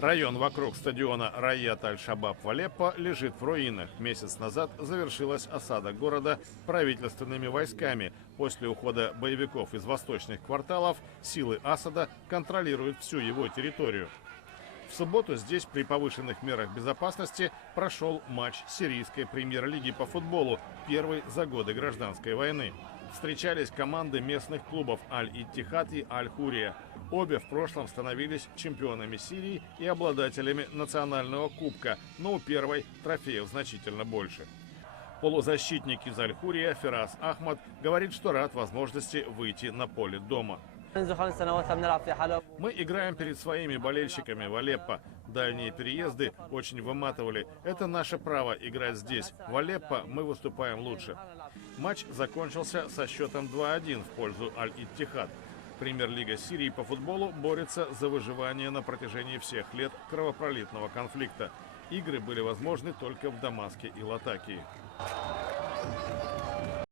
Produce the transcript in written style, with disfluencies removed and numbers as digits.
Район вокруг стадиона Раят Аль-Шабаб в Алеппо лежит в руинах. Месяц назад завершилась осада города правительственными войсками. После ухода боевиков из восточных кварталов силы Асада контролируют всю его территорию. В субботу здесь при повышенных мерах безопасности прошел матч сирийской премьер-лиги по футболу, первый за годы гражданской войны. Встречались команды местных клубов Аль-Иттихад и Аль-Хурия. Обе в прошлом становились чемпионами Сирии и обладателями национального кубка, но у первой трофеев значительно больше. Полузащитник из Аль-Хурия Фирас Ахмад говорит, что рад возможности выйти на поле дома. Мы играем перед своими болельщиками в Алеппо. Дальние переезды очень выматывали. Это наше право играть здесь. В Алеппо мы выступаем лучше. Матч закончился со счетом 2-1 в пользу Аль-Иттихад. Премьер-лига Сирии по футболу борется за выживание на протяжении всех лет кровопролитного конфликта. Игры были возможны только в Дамаске и Латакии.